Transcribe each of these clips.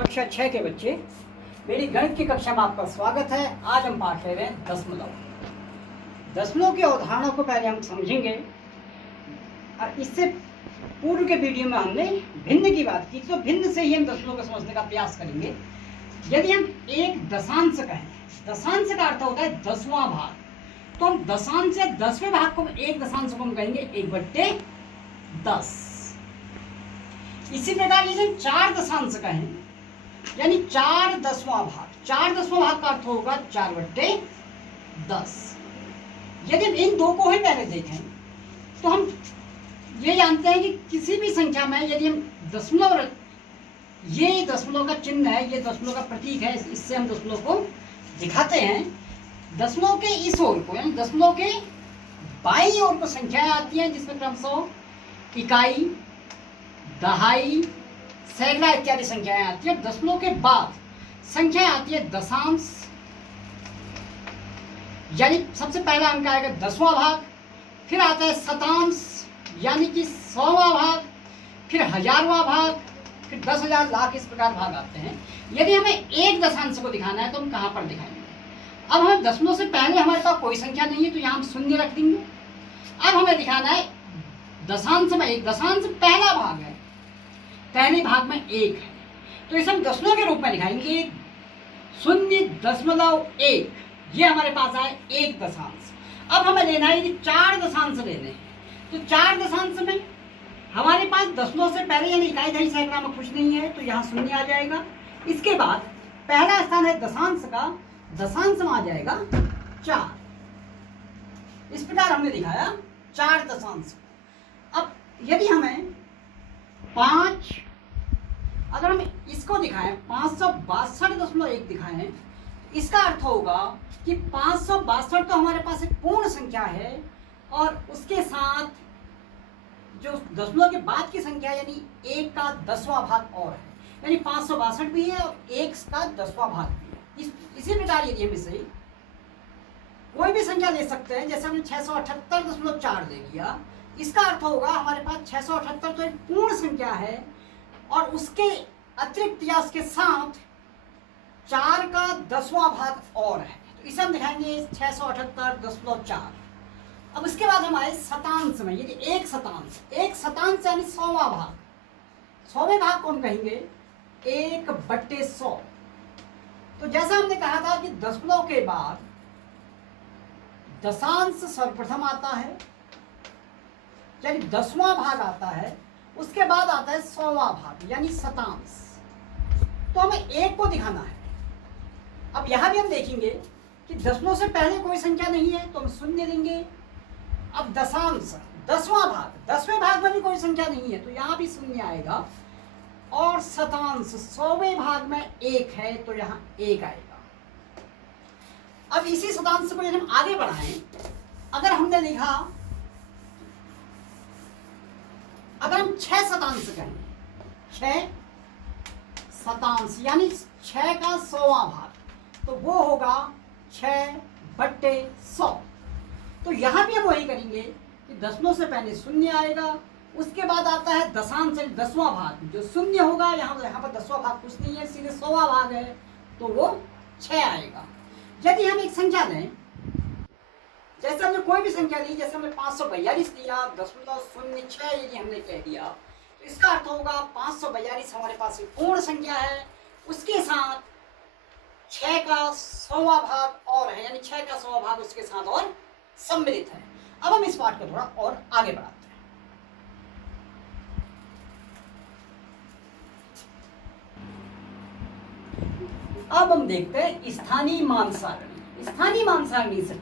कक्षा 6 के बच्चे, मेरी गणित की कक्षा में आपका स्वागत है। आज हम पाठ ले रहे हैं दशमलव की अवधारणा को पहले हम समझेंगे। और इससे पूर्व के वीडियो में हमने भिन्न की बात की, तो भिन्न से ही हम दशमलव को समझने का प्रयास करेंगे। यदि हम एक दशांश कहें, दशांश का अर्थ होता है 10वां भाग, तो हम दशांश या 10वें भाग को एक दशांश को हम कहेंगे 1/10। इसी प्रकार यदि हम 4 दशांश कहें यानी 4/10वां भाग, 4/10वां भाग का अर्थ होगा 4/10। यदि हम इन दो को ही पहले देखें तो हम ये जानते हैं कि किसी भी संख्या में यदि हम दशमलव, ये दशमलव का चिन्ह है, ये दशमलव का प्रतीक है, इससे हम दशमलव को दिखाते हैं। दशमलव के इस ओर को यानी दशमलव के बाईं ओर को संख्याएं आती हैं, जिसमें क्रमशः इकाई, दहाई, सैकड़ा इत्यादि संख्याएं आती है। दशमलव के बाद संख्या आती है दशांश, यानी सबसे पहला अंक आएगा 10वां भाग, फिर आता है शतांश यानी कि 100वां भाग, फिर 1000वां भाग, फिर 10,000, लाख, इस प्रकार भाग आते हैं। यदि हमें एक दशांश को दिखाना है तो हम कहाँ पर दिखाएंगे? अब हमें दशमलव से पहले हमारे पास कोई संख्या नहीं है तो यहाँ हम शून्य रख देंगे। अब हमें दिखाना है दशांश में एक, दशांश पहला भाग है, पहले भाग में 1 है, तो इसे हम दशमलव के रूप में दिखाएंगे 0.1। ये हमारे पास आए एक दशांश। अब हमें लेना है कि 4 दशांश लेने हैं, तो 4 दशांश में हमारे पास दशमलव से पहले यानी इकाई, दहाई, सैकड़ा में कुछ नहीं है तो यहाँ शून्य आ जाएगा। इसके बाद पहला स्थान है दशांश का, दशांश में आ जाएगा 4। इस प्रकार हमने दिखाया 4 दशांश। अब यदि हमें 5, अगर हम इसको दिखाएं 562.1 दिखाएं, इसका अर्थ होगा कि 562 तो हमारे पास एक पूर्ण संख्या है और उसके साथ जो दशमलव के बाद की संख्या यानी 1 का 10वां भाग और है, यानी 562 भी है और 1 का 10वां भाग भी है। इसी प्रकार यदि हम इसे कोई भी संख्या ले सकते हैं, जैसे हमने 678.4 ले लिया, इसका अर्थ होगा हमारे पास 678 तो एक पूर्ण संख्या है और उसके अतिरिक्त या उसके साथ 4 का 10वां भाग और है, तो इसे हम दिखाएंगे 678.4। अब इसके बाद हम आए शतांश में। यदि एक शतांश यानी 100वां भाग, 100वें भाग को हम कहेंगे 1/100। तो जैसा हमने कहा था कि दशमलव के बाद दशांश सर्वप्रथम आता है यानी 10वां भाग आता है, उसके बाद आता है 100वां भाग यानी शतांश। तो हमें 1 को दिखाना है। अब यहां भी हम देखेंगे कि दशमलव से पहले कोई संख्या नहीं है तो हम शून्य लेंगे। अब दशांश 10वां भाग, 10वें भाग में भी कोई संख्या नहीं है तो यहां भी शून्य आएगा। और शतांश 100वें भाग में 1 है तो यहां 1 आएगा। अब इसी शतांश को यदि हम आगे बढ़ाएं, अगर हमने लिखा, अगर हम 6 शतांश कहें, 6 शतांश यानी 6 का 100वां भाग, तो वो होगा 6/100। तो यहां भी हम वही करेंगे कि दशमलव से पहले शून्य आएगा, उसके बाद आता है दशांश 10वां भाग, जो शून्य होगा, यहाँ पर 10वां भाग कुछ नहीं है, सीधे 100वां भाग है तो वो 6 आएगा। यदि हम एक संख्या लें, जैसे हमने कोई भी संख्या ली, जैसे हमने 542 दिया, 0.06 यदि हमने कह दिया, तो इसका अर्थ होगा 542 हमारे पास एक पूर्ण संख्या है, उसके साथ 6 का 100वां भाग और है, यानी 6 का 100वां भाग उसके साथ और सम्मिलित है। अब हम इस पाठ को थोड़ा और आगे बढ़ाते हैं। अब हम देखते हैं स्थानीय मान सारणी। स्थानीय मान सारणी से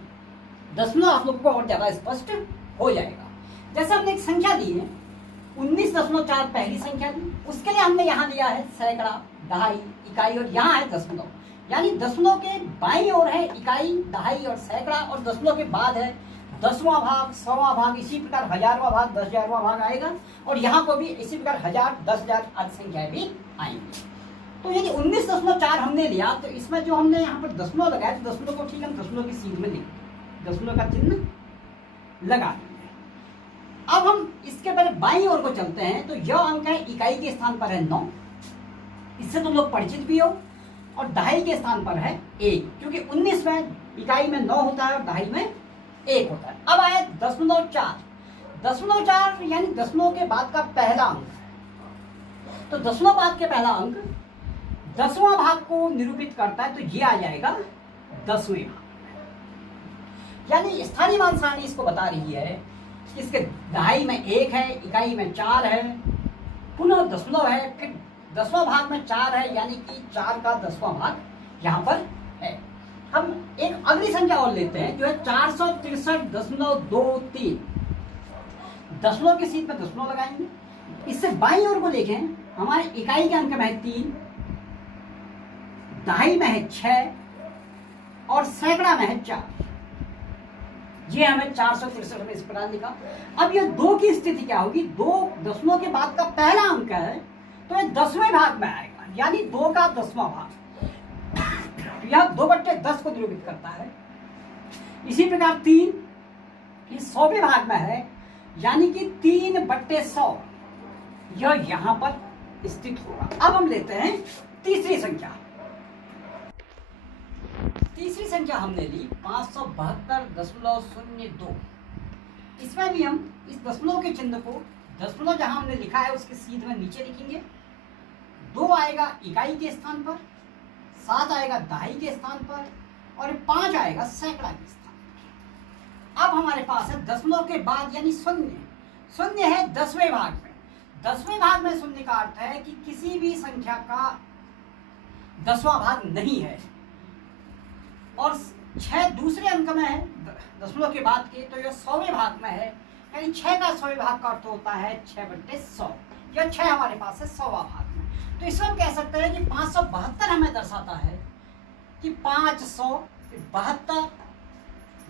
दशमलव आप लोग को और ज्यादा स्पष्ट हो जाएगा। जैसे हमने एक संख्या दी है 19.4 पहली संख्या दी, उसके लिए हमने यहाँ लिया है सैकड़ा, दहाई, इकाई और यहाँ है दशमलव, यानी दशमलव के बाईं ओर है इकाई, दहाई और सैकड़ा और दशमलव के बाद है 10वां भाग, 100वां भाग, इसी प्रकार 1000वां भाग, 10,000वां भाग आएगा और यहाँ को भी इसी प्रकार 1000, 10,000 आदि संख्याएं भी आएंगी। तो यदि 19.4 हमने लिया तो इसमें जो हमने यहाँ पर दशमलव लगाया, तो दशमलव को ठीक हम दशमलव की सीध में लिखेंगे, दशमलव का चिन्ह लगा देंगे। अब हम इसके पहले बाईं ओर को चलते हैं तो यह अंक है इकाई के स्थान पर है 9, इससे तुम लोग परिचित भी हो। और दहाई के स्थान पर है 1, क्योंकि 19 में इकाई में 9 होता है और दहाई में 1 होता है। अब आए 0.4। 0.4 यानी दशमलव के बाद का पहला अंक। तो दशमलव बाद के पहला अंक 10वां भाग को निरूपित करता है, तो ये आ जाएगा 10वें भाग। यानी स्थानीय मान सारणी इसको बता रही है कि इसके दहाई में 1 है, इकाई में 4 है, पुनः दशमलव है, फिर 10वां भाग में 4 है, यानी कि 4 का 10वां भाग यहाँ पर है। हम एक अगली संख्या और लेते हैं जो है 463.23। दशमलव की सीट में दशमलव लगाएंगे। इससे बाईं ओर को देखें, हमारे इकाई के अंक में है 3, दहाई में है 6 और सैकड़ा में है 4। ये हमें 463 में इस प्रकार लिखा। अब ये 2 की स्थिति क्या होगी? 2 दशमलव के बाद का पहला अंक है, तो ये 10वें भाग में आएगा, यानी 2 का 10वां भाग। यह 2/10 को निरूपित करता है। इसी प्रकार 3 ये 100वें भाग में है, यानी कि 3/100 यह यहां पर स्थित होगा। अब हम लेते हैं तीसरी संख्या। तीसरी संख्या हमने ली 572.02। इसमें भी हम इस दशमलव के चिन्ह को, दशमलव जहां हमने लिखा है उसके सीध में नीचे लिखेंगे। 2 आएगा इकाई के स्थान पर, 7 आएगा दहाई के स्थान पर और 5 आएगा सैकड़ा के स्थान पर। अब हमारे पास है दशमलव के बाद यानी 0। 0 है 10वें भाग में। 10वें भाग में 0 का अर्थ है कि किसी भी संख्या का 10वां भाग नहीं है। और 6 दूसरे अंक में है दशमलव के बाद के, तो यह 100वें भाग में है, यानी 6 का 100वें भाग का अर्थ होता है 6/100। यह 6 हमारे पास है 100वां भाग में। तो इसमें हम कह सकते हैं कि 572 हमें दर्शाता है कि 572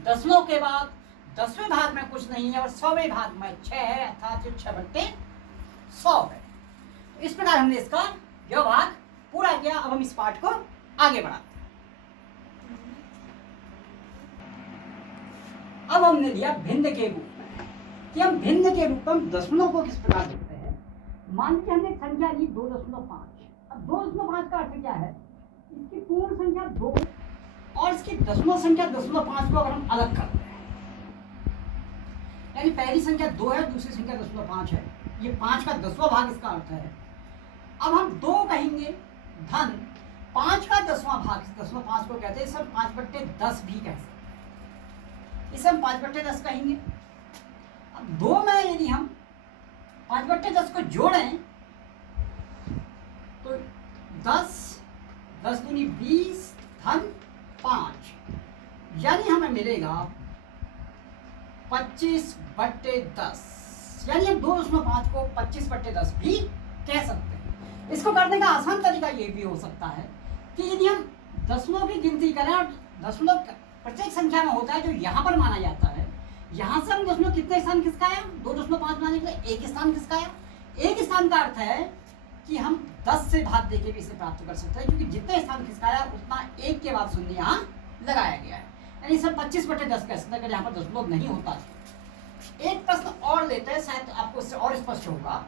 दशमलव के बाद 10वें भाग में कुछ नहीं है और 100वें भाग में 6 है, अर्थात 6/100 है। तो इस प्रकार हमने इसका यह भाग पूरा किया। अब हम इस पाठ को आगे बढ़ाते हैं। अब हमने लिया भिन्न के रूप में, कि हम भिन्न के रूप में दशमलव को किस प्रकार लिखते हैं। मान लीजिए हमने संख्या ली 2.5। अब 2.5 का अर्थ क्या है? इसकी पूर्ण संख्या 2 और इसकी दशमलव संख्या 0.5 को अगर हम अलग करते हैं, यानी पहली संख्या 2 है, दूसरी संख्या 0.5 है, ये 5 का 10वां भाग इसका अर्थ है। अब हम 2 कहेंगे धन 5 का 10वां भाग, 0.5 को कहते हैं, इसे 5/10 भी कह सकते हैं। इसे हम 5/10 कहेंगे। अब 2 में यदि हम 5/10 को जोड़ें तो 10 दूनी 20 धन 5, यानी हमें मिलेगा 25/10। यानी हम 2.5 को 25/10 भी कह सकते हैं। इसको करने का आसान तरीका ये भी हो सकता है कि यदि हम दशमलव की गिनती करें और दशमलव प्रत्येक संख्या में होता है जो यहाँ पर माना जाता है, यहाँ से हम दशमलव कितने स्थान खिसकाया? 2.5 बनाने के लिए 1 स्थान खिसकाया। 1 स्थान का अर्थ है कि हम 10 से भाग देके भी इसे प्राप्त कर सकते हैं, क्योंकि जितने स्थान खिसकाया उतना 1 के बाद 0 यहाँ लगाया गया है, यानी इसे 25/10 कह सकते हैं अगर यहाँ पर दशमलव नहीं होता। एक प्रश्न और लेते हैं, शायद आपको इससे और स्पष्ट होगा।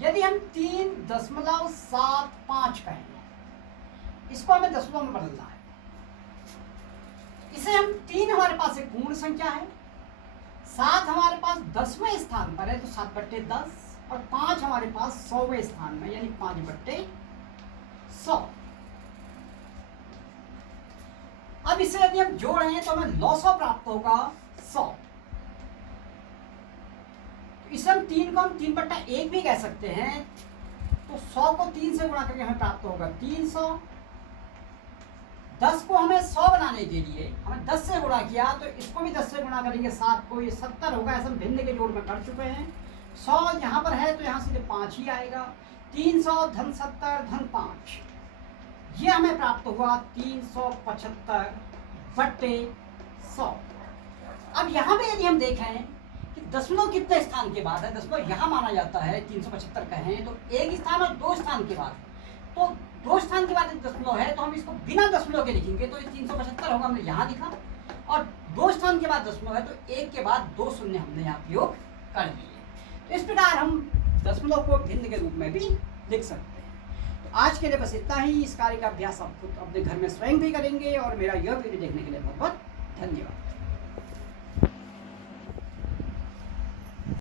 यदि हम 3.75 कहें, इसको हमें दशमलव में बदलना है। इसे हम 3 हमारे पास एक पूर्ण संख्या है, 7 हमारे पास 10वें स्थान पर है तो 7/10 और 5 हमारे पास 100वें स्थान में, यानी 5/100। अब इसे यदि हम जोड़ें तो हमें 900 प्राप्त होगा 100। इसे हम 3 को हम 3/1 भी कह सकते हैं, तो 100 को 3 से गुणा करके हमें प्राप्त होगा 300। 10 को हमें 100 बनाने के लिए हमें 10 से गुणा किया, तो इसको भी 10 से गुणा करेंगे 7 को, ये 70 होगा। ऐसा हम भिन्न के जोड़ में कर चुके हैं। 100 यहाँ पर है तो यहाँ से 5 ही आएगा। 300 धन 70 धन 5, ये हमें प्राप्त हुआ 375/100। अब यहाँ पे यदि हम देखें कि दशमलव कितने स्थान के बाद है, दशमलव यहाँ माना जाता है 375 कहें तो 1 स्थान और 2 स्थान के बाद, तो 2 स्थान के बाद दशमलव है तो हम इसको बिना दशमलव के लिखेंगे, तो ये 375 होगा, हमने यहाँ लिखा। और 2 स्थान के बाद दशमलव है तो 1 के बाद 2 शून्य हमने यहाँ प्रयोग कर दिए। तो इस प्रकार हम दशमलव को भिन्न के रूप में भी लिख सकते हैं। तो आज के लिए बस इतना ही। इस कार्य का अभ्यास आप खुद अपने घर में स्वयं भी करेंगे और मेरा यह वीडियो देखने के लिए बहुत बहुत धन्यवाद।